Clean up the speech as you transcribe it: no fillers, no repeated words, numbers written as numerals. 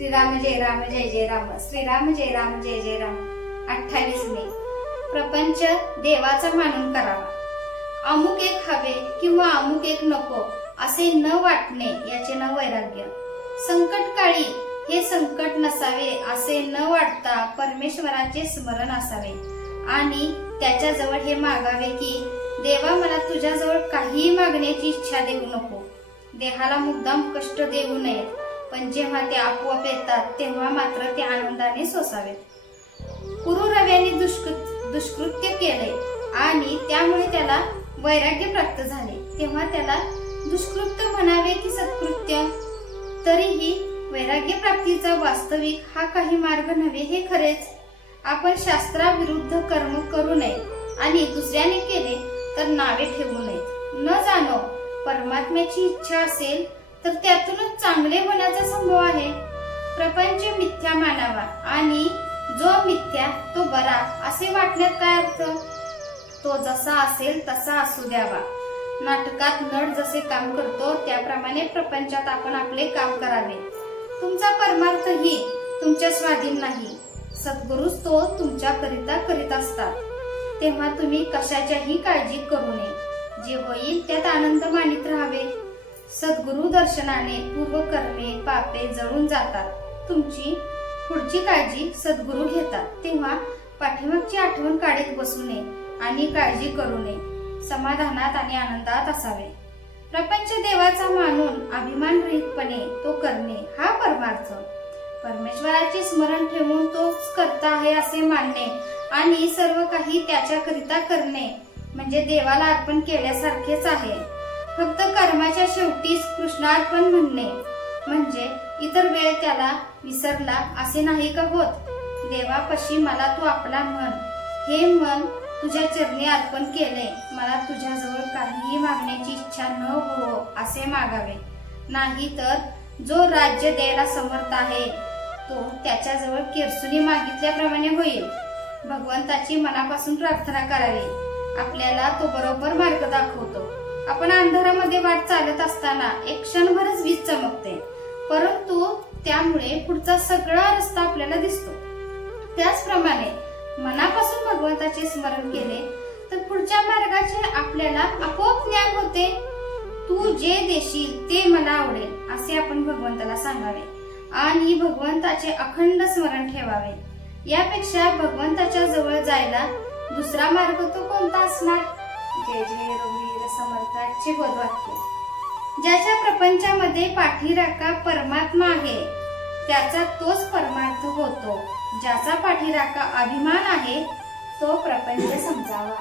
श्रीराम जय राम जय जय राम, श्रीराम जय राम जय जय राम। 28 मे। प्रपंच देवाचा मानून करावा। अमुक एक हवे किंवा अमुक एक नको असे न वाटणे याचे नाव वैराग्य। संकटकाळी हे संकट नसावे असे न वाटता परमेश्वराचे स्मरण असावे आणि त्याच्याजवळ हे मागावे की देवा मला तुझ्याजवळ काहीही मागण्याची इच्छा देऊ नको। देहाला मुद्दाम कष्ट देऊ नयेत, पण जेव्हा ते आपोआप येतात तेव्हा मात्र ते आनंदाने सोसावेत। पुरुरव्याने दुष्कृत्य केले आणि त्यामुळे त्याला वैराग्य प्राप्त झाले, तेव्हा त्याला दुष्कृत्य म्हणावे की सत्कृत्य? तरीही वैराग्य प्राप्तीचा वास्तविक हा काही मार्ग नव्हे हे खरेच। आपण शास्त्राविरुद्ध कर्म करू नये आणि दुसऱ्याने केले तर नावे ठेवू नयेत। न जाणो परमात्म्याची इच्छा असेल तर त्यातूनच चांगले होण्याचा संभव आहे। प्रपंच मिथ्या मानावा आणि जो मिथ्या तो बरा असे वाटण्यात काय अर्थ? तो जसा असेल तसा असू द्यावा। नाटकात नट जसे काम करतो त्याप्रमाणे प्रपंचात आपण आपले काम करावे। तुमचा परमार्थ ही तुमच्या स्वाधीन नाही, सद्गुरूच तो तुमच्याकरिता करीत असतात। तेव्हा तुम्ही कशाच्याही काळजी करू नये, जे होईल त्यात आनंद मानित राहावे। सद्गुरु दर्शनाने पूर्व कर्मे पापे जळून जातात। तुमची पुढची काळजी सद्गुरु घेतात, तेव्हा पाठीमागची आठवण काढीत बसू नये आणि काळजी करू नये। समाधानात आणि आनंदात असावे। प्रपंच देवाचा मानून अभिमान रहितपणे तो करणे हा परमार्थ। परमेश्वराचे स्मरण ठेवून तोच करता आहे असे मानणे आणि सर्व काही त्याच्याकरिता करणे म्हणजे देवाला अर्पण केल्यासारखेच आहे। फक्त कर्माच्या शेवटीच कृष्णार्पण म्हणणे म्हणजे इतर वेळ त्याला विसरला असे नाही का होत? देवापाशी मला तू आपला म्हण, हे मन तुझ्या चरणी अर्पण केले, मला तुझ्याजवळ काहीही मागण्याची इच्छा न हो असे मागावे। नाही तर जो राज्य द्यायला समर्थ आहे तो त्याच्याजवळ केरसुनी मागितल्याप्रमाणे होईल। भगवंताची मनापासून प्रार्थना करावी, आपल्याला तो बरोबर मार्ग दाखवतो। आपण अंधारामध्ये वाट चालत असताना एक क्षणभरच वीज चमकते, परंतु त्यामुळे पुढचा सगळा रस्ता आपल्याला दिसतो। त्याचप्रमाणे मनापासून भगवंताचे स्मरण केले तर पुढच्या मार्गाचे आपल्याला आपोआप ज्ञान होते। तू जे देशील ते मला आवडेल असे आपण भगवंताला सांगावे आणि भगवंताचे अखंड स्मरण ठेवावे। यापेक्षा भगवंताच्या जवळ जायला दुसरा मार्ग तो कोणता असणार? जय जय रघुवीर समर्थाचे बोधवाक्य। ज्याच्या प्रपंचामध्ये पाठीराखा परमात्मा आहे त्याचा तोच परमार्थ होतो। ज्याचा पाठीराखा अभिमान आहे तो प्रपंच समजावा।